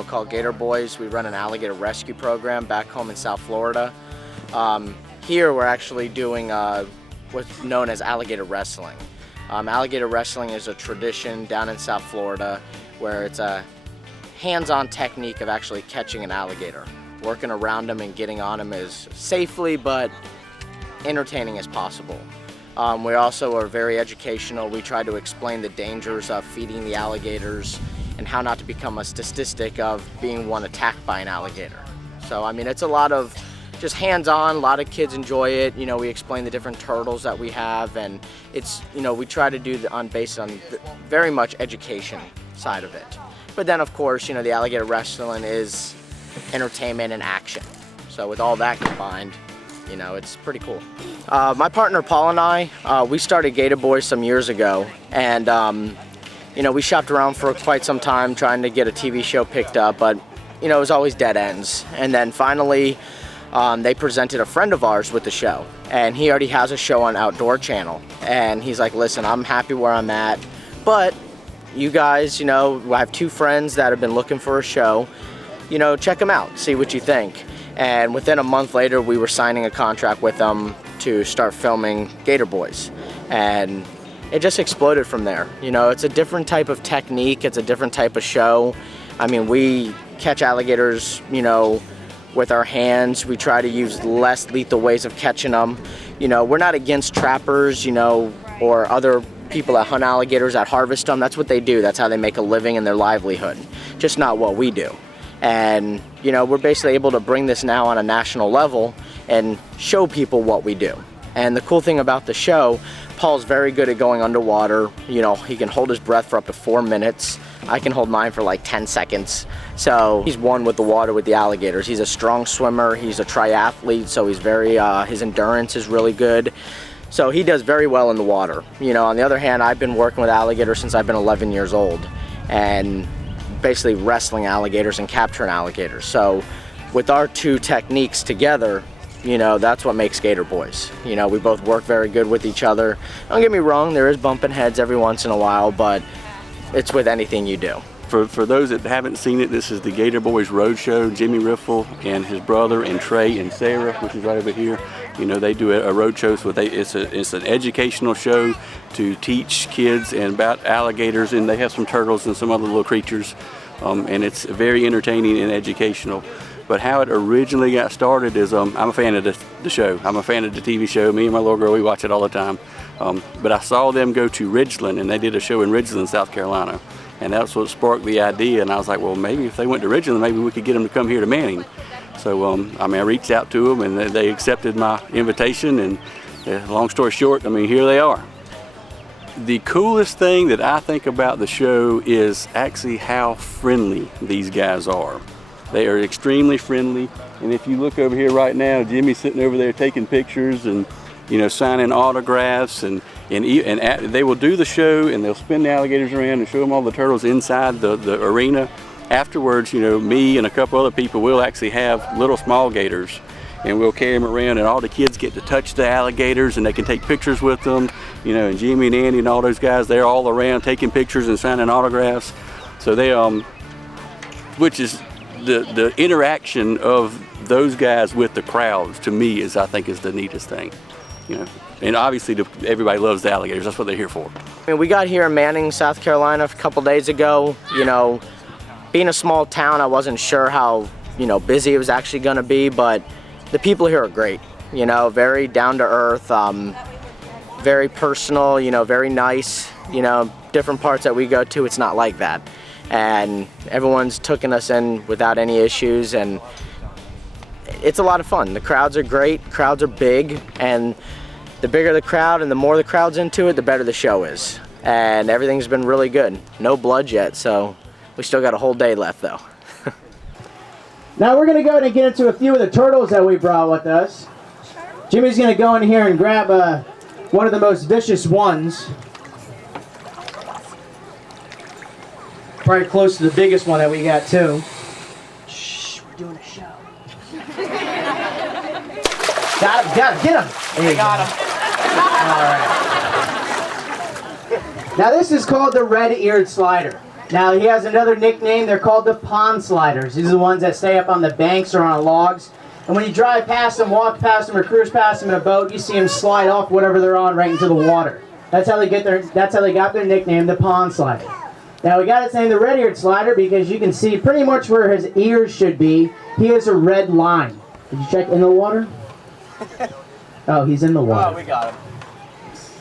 called Gator Boys. We run an alligator rescue program back home in South Florida. Here we're actually doing what's known as alligator wrestling. Alligator wrestling is a tradition down in South Florida where it's a hands-on technique of actually catching an alligator. Working around them and getting on them as safely but entertaining as possible. We also are very educational. We try to explain the dangers of feeding the alligators and how not to become a statistic of being one attacked by an alligator. So I mean, it's a lot of just hands-on. A lot of kids enjoy it. We explain the different turtles that we have, and it's we try to do based on very much education side of it. But then of course the alligator wrestling is entertainment and action. So with all that combined, it's pretty cool. My partner Paul and I, we started Gator Boys some years ago, and we shopped around for quite some time trying to get a TV show picked up, but it was always dead ends. And then finally, they presented a friend of ours with the show, and he already has a show on Outdoor Channel. And he's like, listen, I'm happy where I'm at, but you guys, I have two friends that have been looking for a show. Check them out, see what you think. And within a month later, we were signing a contract with them to start filming Gator Boys. And it just exploded from there. It's a different type of technique, it's a different type of show. I mean, we catch alligators, with our hands. We try to use less lethal ways of catching them. We're not against trappers, or other people that hunt alligators that harvest them. That's what they do. That's how they make a living and their livelihood. Just not what we do. And we're basically able to bring this now on a national level and show people what we do. And the cool thing about the show, Paul's very good at going underwater. He can hold his breath for up to 4 minutes. I can hold mine for like 10 seconds. So he's one with the water with the alligators. He's a strong swimmer. He's a triathlete, so he's very, his endurance is really good. So he does very well in the water. On the other hand, I've been working with alligators since I've been 11 years old, and basically wrestling alligators and capturing alligators. So with our two techniques together, that's what makes Gator Boys. We both work very good with each other. Don't get me wrong, there is bumping heads every once in a while, but it's with anything you do. For those that haven't seen it, this is the Gator Boys Roadshow. Jimmy Riffle and his brother and Trey and Sarah, which is right over here, they do a roadshow. So it's an educational show to teach kids about alligators, and they have some turtles and some other little creatures, and it's very entertaining and educational. But how it originally got started is I'm a fan of the show. I'm a fan of the TV show. Me and my little girl, we watch it all the time. But I saw them go to Ridgeland, and they did a show in Ridgeland, South Carolina. And that's what sparked the idea. And I was like, well, maybe if they went to Ridgeland, maybe we could get them to come here to Manning. So, I reached out to them, and they accepted my invitation. And long story short, here they are. The coolest thing that I think about the show is actually how friendly these guys are. They are extremely friendly, and if you look over here right now, Jimmy's sitting over there taking pictures and signing autographs, and they will do the show, and they'll spin the alligators around and show them all the turtles inside the arena. Afterwards, me and a couple other people will actually have little small gators, and we'll carry them around, and all the kids get to touch the alligators, and they can take pictures with them. And Jimmy and Andy and all those guys, they're all around taking pictures and signing autographs. So they, which is the interaction of those guys with the crowds, to me, I think is the neatest thing. And obviously everybody loves the alligators. That's what they're here for. We got here in Manning, South Carolina a couple days ago. Being a small town, I wasn't sure how busy it was actually going to be, but the people here are great. Very down to earth, very personal. Very nice. Different parts that we go to, it's not like that. And everyone's taken us in without any issues, and it's a lot of fun. The crowds are great, crowds are big, and the bigger the crowd and the more the crowd's into it, the better the show is. And everything's been really good. No blood yet, so we still got a whole day left though. Now we're gonna go ahead and get into a few of the turtles that we brought with us. Jimmy's gonna go in here and grab one of the most vicious ones. Probably close to the biggest one that we got too. Shh, we're doing a show. Got him, get him. There you Got him. All right. Now this is called the red-eared slider. Now he has another nickname. They're called the pond sliders. These are the ones that stay up on the banks or on logs. And when you drive past them, walk past them, or cruise past them in a boat, you see them slide off whatever they're on right into the water. That's how they got their nickname, the pond slider. Now we got its name the red-eared slider because you can see pretty much where his ears should be. He has a red line. Did you check in the water? Oh, he's in the water. Oh, we got him.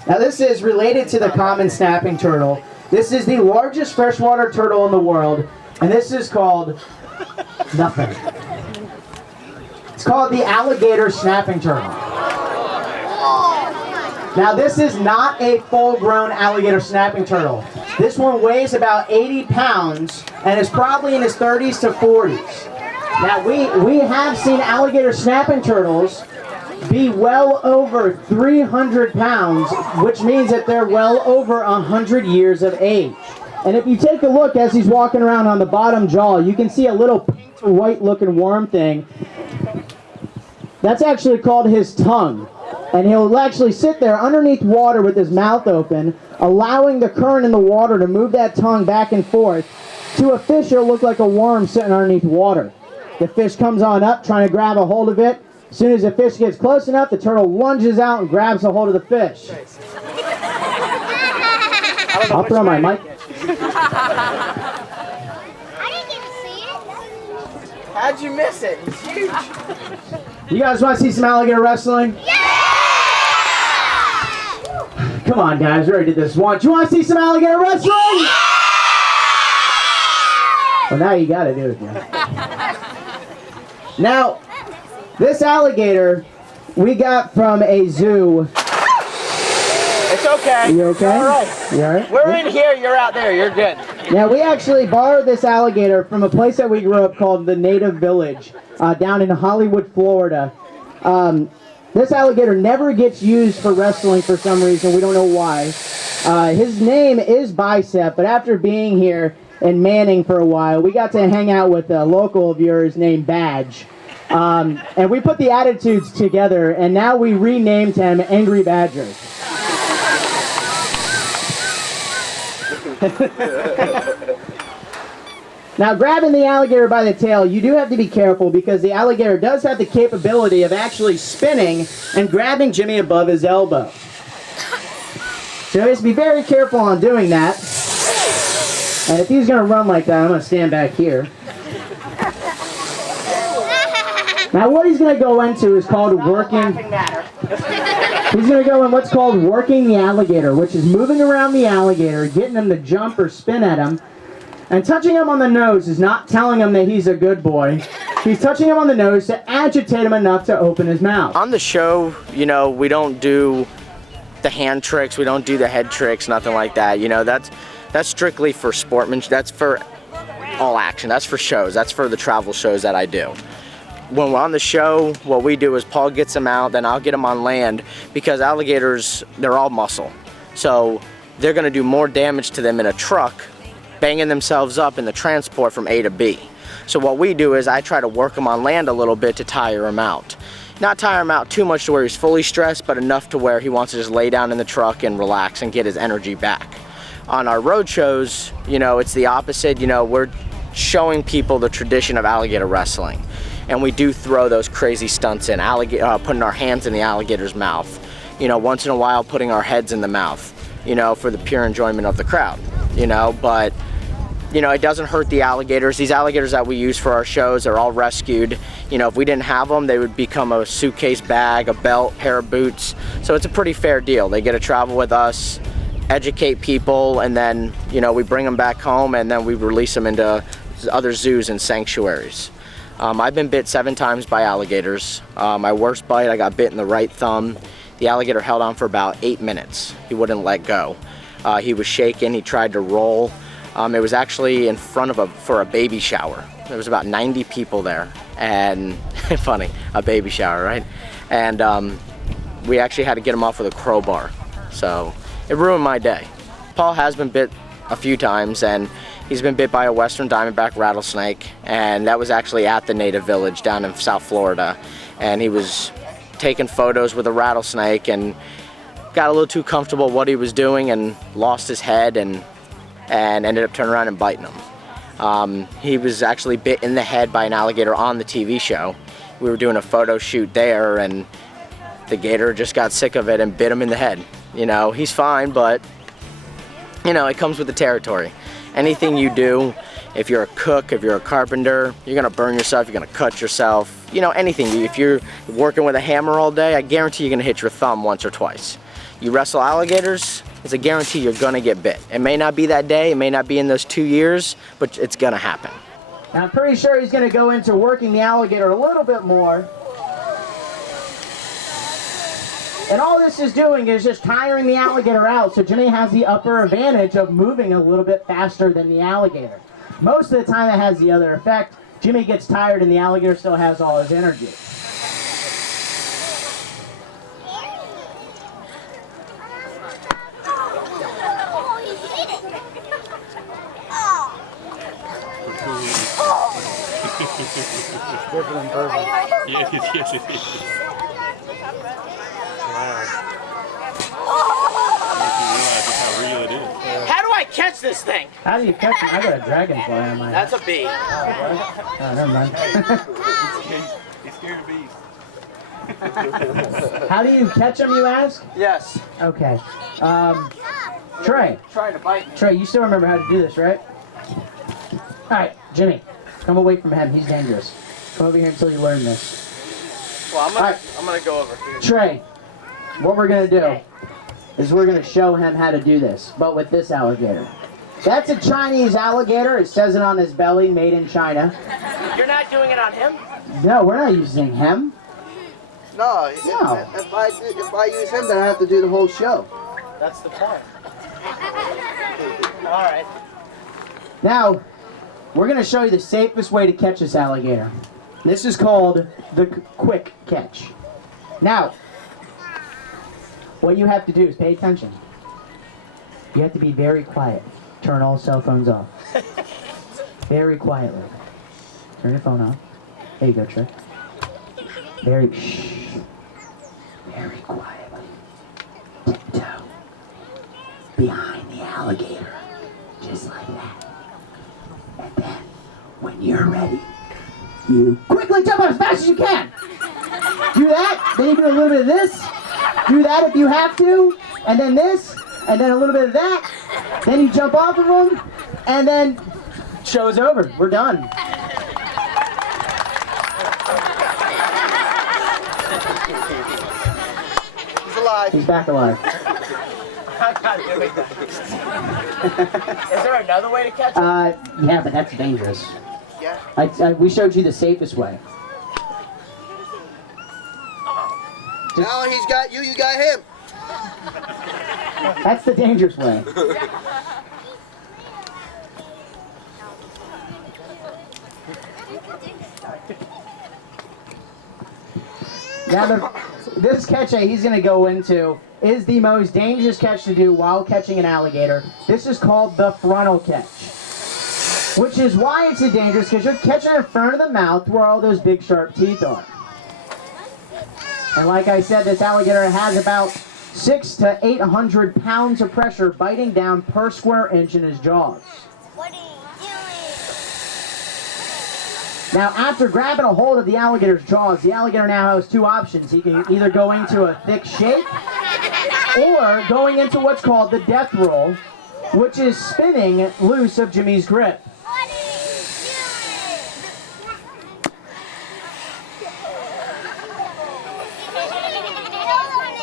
Now this is related to the common snapping turtle. This is the largest freshwater turtle in the world, and this is called nothing. It's called the alligator snapping turtle. Now this is not a full-grown alligator snapping turtle. This one weighs about 80 pounds and is probably in his 30s to 40s. Now we have seen alligator snapping turtles be well over 300 pounds, which means that they're well over 100 years of age. And if you take a look as he's walking around on the bottom jaw, you can see a little pink to white looking worm thing. That's actually called his tongue. And he'll actually sit there underneath water with his mouth open, allowing the current in the water to move that tongue back and forth. To a fish, it'll look like a worm sitting underneath water. The fish comes on up, trying to grab a hold of it. As soon as the fish gets close enough, the turtle lunges out and grabs a hold of the fish. I'll throw my mic. I didn't get to see it. How'd you miss it? It's huge. You guys want to see some alligator wrestling? Yeah! Come on, guys, we already did this once. You want to see some alligator wrestling? Yeah! Well, now you got to do it again. Now, this alligator we got from a zoo. It's okay. You okay? You're all right. You all right? We're in here, you're out there, you're good. Now, we actually borrowed this alligator from a place that we grew up called the Native Village down in Hollywood, Florida. This alligator never gets used for wrestling for some reason. We don't know why. His name is Bicep, but after being here in Manning for a while, we got to hang out with a local of yours named Badge. And we put the attitudes together, and now we renamed him Angry Badger. Now, grabbing the alligator by the tail, you do have to be careful because the alligator does have the capability of actually spinning and grabbing Jimmy above his elbow. So just be very careful on doing that. And if he's going to run like that, I'm going to stand back here. Now, what he's going to go into is called working. He's going to go in what's called working the alligator, which is moving around the alligator, getting him to jump or spin at him. And touching him on the nose is not telling him that he's a good boy. He's touching him on the nose to agitate him enough to open his mouth. On the show, you know, we don't do the hand tricks, we don't do the head tricks, nothing like that. You know, that's strictly for sportsmanship. That's for all action. That's for shows. That's for the travel shows that I do. When we're on the show, what we do is Paul gets them out, then I'll get them on land because alligators, they're all muscle. So they're going to do more damage to them in a truck banging themselves up in the transport from A to B. So what we do is I try to work him on land a little bit to tire him out. Not tire him out too much to where he's fully stressed, but enough to where he wants to just lay down in the truck and relax and get his energy back. On our road shows, you know, it's the opposite. You know, we're showing people the tradition of alligator wrestling. And we do throw those crazy stunts in, putting our hands in the alligator's mouth. You know, once in a while putting our heads in the mouth, you know, for the pure enjoyment of the crowd, you know, but you know, it doesn't hurt the alligators. These alligators that we use for our shows are all rescued. You know, if we didn't have them, they would become a suitcase bag, a belt, pair of boots. So it's a pretty fair deal. They get to travel with us, educate people, and then, you know, we bring them back home and then we release them into other zoos and sanctuaries. I've been bit 7 times by alligators. My worst bite, I got bit in the right thumb. The alligator held on for about 8 minutes. He wouldn't let go. He was shaking, he tried to roll. It was actually in front of for a baby shower. There was about 90 people there, and funny, a baby shower, right? And we actually had to get him off with a crowbar. So it ruined my day. Paul has been bit a few times, and he's been bit by a western diamondback rattlesnake, and that was actually at the Native Village down in South Florida. And he was taking photos with a rattlesnake and got a little too comfortable what he was doing and lost his head and and ended up turning around and biting him. He was actually bit in the head by an alligator on the TV show. We were doing a photo shoot there, and the gator just got sick of it and bit him in the head. You know, he's fine, but you know, it comes with the territory. Anything you do, if you're a cook, if you're a carpenter, you're gonna burn yourself, you're gonna cut yourself, you know, anything. If you're working with a hammer all day, I guarantee you're gonna hit your thumb once or twice. You wrestle alligators, it's a guarantee you're gonna get bit. It may not be that day, it may not be in those 2 years, but it's gonna happen. Now, I'm pretty sure he's gonna go into working the alligator a little bit more. And all this is doing is just tiring the alligator out, so Jimmy has the upper advantage of moving a little bit faster than the alligator. Most of the time it has the other effect. Jimmy gets tired and the alligator still has all his energy. Yes, it is. How do I catch this thing? How do you catch him? I got a dragonfly on my head. That's a bee. Oh, never mind. He's scared of bees. How do you catch him, you ask? Yes. Okay. Trey. Trying to bite me. Trey, you still remember how to do this, right? Alright, Jimmy. Come away from him. He's dangerous. Come over here until you learn this. Well, I'm gonna go over here. Trey, what we're going to do is we're going to show him how to do this, but with this alligator. That's a Chinese alligator. It says it on his belly, made in China. You're not doing it on him? No, we're not using him. No, if I use him, then I have to do the whole show. That's the point. All right. Now, we're going to show you the safest way to catch this alligator. This is called the quick catch. Now, what you have to do is pay attention. You have to be very quiet. Turn all cell phones off. Very quietly. Turn your phone off. There you go, Trey. Very quietly. Tiptoe behind the alligator. Just like that. And then, when you're ready, you quickly jump up as fast as you can. Do that, then you do a little bit of this. Do that if you have to, and then this, and then a little bit of that. Then you jump off of them, and then show's over. We're done. He's alive. He's back alive. I'm not doing that. Is there another way to catch him? Yeah, but that's dangerous. Yeah. We showed you the safest way. Now he's got you, you got him. That's the dangerous way. Now, this catch he's going to go into is the most dangerous catch to do while catching an alligator. This is called the frontal catch, which is why it's so dangerous, because you're catching in front of the mouth where all those big sharp teeth are. And like I said, this alligator has about 600 to 800 pounds of pressure biting down per square inch in his jaws. What are you doing? Now, after grabbing a hold of the alligator's jaws, the alligator now has two options. He can either go into a thick shake or going into what's called the death roll, which is spinning loose of Jimmy's grip. What are you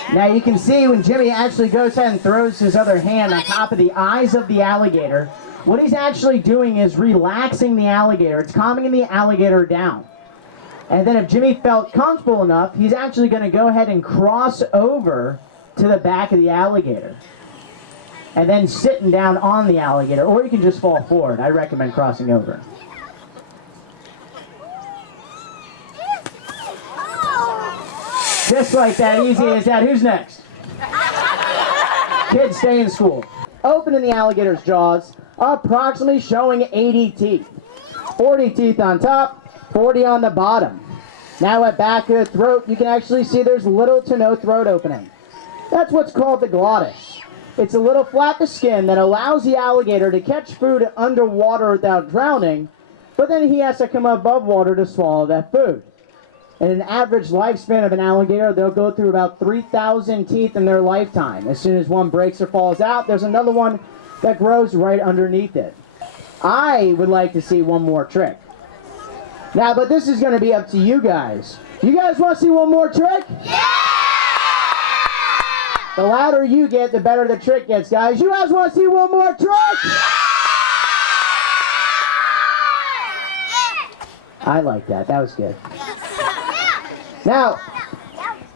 doing? Now you can see when Jimmy actually goes ahead and throws his other hand on top of the eyes of the alligator, what he's actually doing is relaxing the alligator. It's calming the alligator down. And then if Jimmy felt comfortable enough, he's actually going to go ahead and cross over to the back of the alligator. And then sitting down on the alligator, or you can just fall forward. I recommend crossing over. Just like that, easy as that. Who's next? Kids, stay in school. Opening the alligator's jaws, approximately showing 80 teeth. 40 teeth on top, 40 on the bottom. Now at back of the throat, you can actually see there's little to no throat opening. That's what's called the glottis. It's a little flap of skin that allows the alligator to catch food underwater without drowning, but then he has to come above water to swallow that food. And an average lifespan of an alligator, they'll go through about 3,000 teeth in their lifetime. As soon as one breaks or falls out, there's another one that grows right underneath it. I would like to see one more trick. Now, but this is going to be up to you guys. You guys want to see one more trick? Yeah! The louder you get, the better the trick gets, guys. You guys want to see one more trick? I like that. That was good. Now,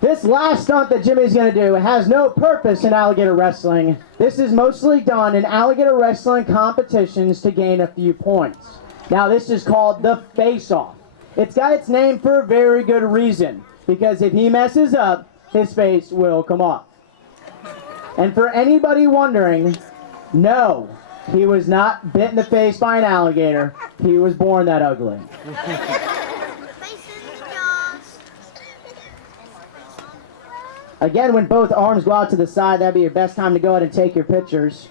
this last stunt that Jimmy's going to do has no purpose in alligator wrestling. This is mostly done in alligator wrestling competitions to gain a few points. Now, this is called the face-off. It's got its name for a very good reason, because if he messes up, his face will come off. And for anybody wondering, no, he was not bit in the face by an alligator. He was born that ugly. Again, when both arms go out to the side, that'd be your best time to go ahead and take your pictures.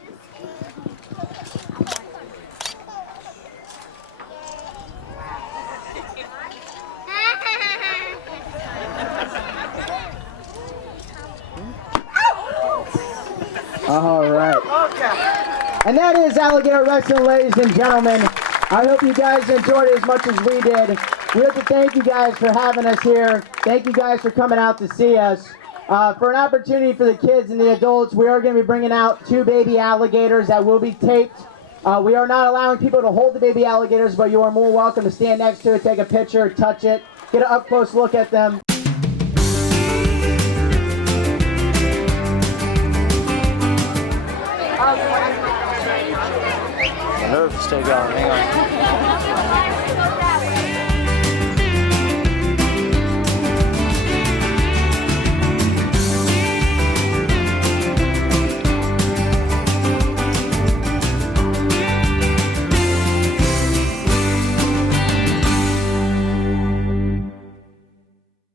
All right. And that is alligator wrestling, ladies and gentlemen. I hope you guys enjoyed it as much as we did. We have to thank you guys for having us here. Thank you guys for coming out to see us. For an opportunity for the kids and the adults, we are going to be bringing out 2 baby alligators that will be taped. We are not allowing people to hold the baby alligators, but you are more welcome to stand next to it, take a picture, touch it, get an up-close look at them. The nerves still going, hang on.